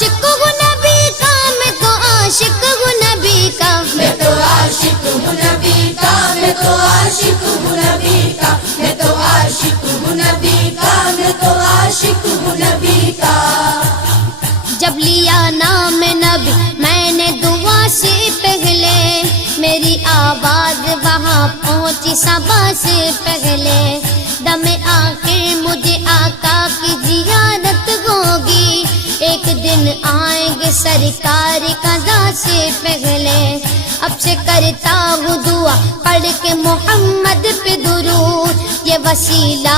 عاشق ہوں نبی کا، میں تو عاشق ہوں نبی کا، میں تو عاشق ہوں نبی کا، میں تو عاشق ہوں نبی کا، میں تو عاشق ہوں نبی کا، میں تو عاشق ہوں نبی کا۔ جب لیا نام نبی میں نے دعا سے پہلے، میری آواز وہاں پہنچی صبا سے پہلے، دم آخر مجھے آقا کی زیارت ہوگی، ایک دن آئیں گے سرکار قضا سے پہلے، اب سے کرتا ہوں دعا پڑھ کے محمد پہ درود، یہ وسیلہ